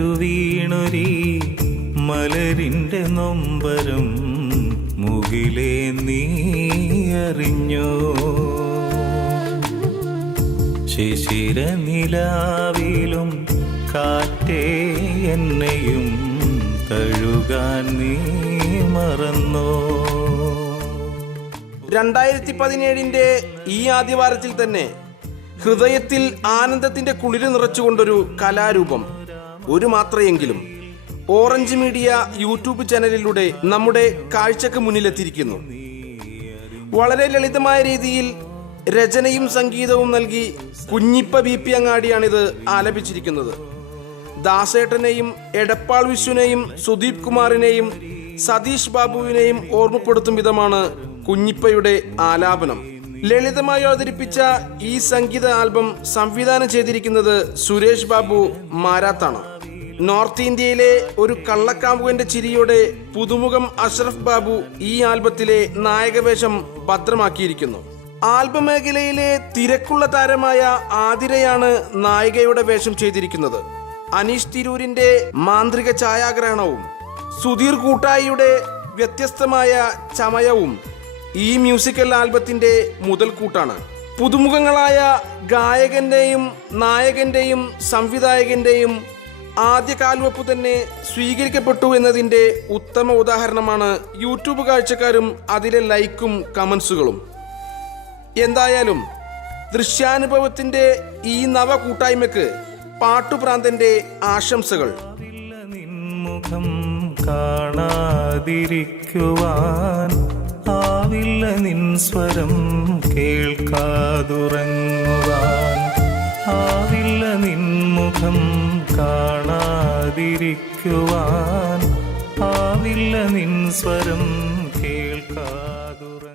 കാറ്റു വീണൊരി മലരിൻ്റെ നൊമ്പരം മുകിലേ നീ അറിഞ്ഞോ? ശിശിര നിലാവിലും കാറ്റേ എന്നെയും തഴുകാൻ നീ മറന്നോ? 2017 ഈ ആദ്യവാരത്തിൽ തന്നെ ഹൃദയത്തിൽ ആനന്ദത്തിന്റെ കുളിര് നിറച്ചുകൊണ്ടൊരു കലാരൂപം ഒരു മാത്രയെങ്കിലും ഓറഞ്ച് മീഡിയ യൂട്യൂബ് ചാനലിലൂടെ നമ്മുടെ കാഴ്ചക്ക് മുന്നിലെത്തിയിരിക്കുന്നു. വളരെ ലളിതമായ രീതിയിൽ രചനയും സംഗീതവും നൽകി കുഞ്ഞിപ്പ BP അങ്ങാടിയാണിത് ആലപിച്ചിരിക്കുന്നത്. ദാസേട്ടനെയും എടപ്പാൾ വിശ്വനെയും സുദീപ് കുമാറിനെയും സതീഷ് ബാബുവിനെയും ഓർമ്മപ്പെടുത്തും വിധമാണ് കുഞ്ഞിപ്പയുടെ ആലാപനം. ലളിതമായി അവതരിപ്പിച്ച ഈ സംഗീത ആൽബം സംവിധാനം ചെയ്തിരിക്കുന്നത് സുരേഷ് ബാബു മാരാത്താണ്. നോർത്ത് ഇന്ത്യയിലെ ഒരു കള്ളക്കാമുകന്റെ ചിരിയോടെ പുതുമുഖം അഷ്റഫ് ബാബു ഈ ആൽബത്തിലെ നായകവേഷം ഭദ്രമാക്കിയിരിക്കുന്നു. ആൽബം മേഖലയിലെ തിരക്കുള്ള താരമായ ആതിരയാണ് നായികയുടെ വേഷം ചെയ്തിരിക്കുന്നത്. അനീഷ് തിരൂരിന്റെ മാന്ത്രിക ഛായാഗ്രഹണവും സുധീർ കൂട്ടായിയുടെ വ്യത്യസ്തമായ ചമയവും ഈ മ്യൂസിക്കൽ ആൽബത്തിന്റെ മുതൽക്കൂട്ടാണ്. പുതുമുഖങ്ങളായ ഗായകന്റെയും നായകന്റെയും സംവിധായകന്റെയും ആദ്യ കാൽവെപ്പ് തന്നെ സ്വീകരിക്കപ്പെട്ടു എന്നതിന്റെ ഉത്തമ ഉദാഹരണമാണ് യൂട്യൂബ് കാഴ്ചക്കാരും അതിലെ ലൈക്കും കമന്റ്സുകളും. എന്തായാലും ദൃശ്യാനുഭവത്തിന്റെ ഈ നവ കൂട്ടായ്മക്ക് പാട്ടുപ്രാന്തന്റെ ആശംസകൾ. കാണാതിരിക്കുവാൻ ആവില്ല നിൻ സ്വരം കേൾക്കാതുറങ്ങുവാൻ, ആവില്ല നിൻ മുഖം കാണാതിരിക്കുവാൻ, ആവില്ല നിൻ സ്വരം കേൾക്കാതുറങ്ങുവാൻ.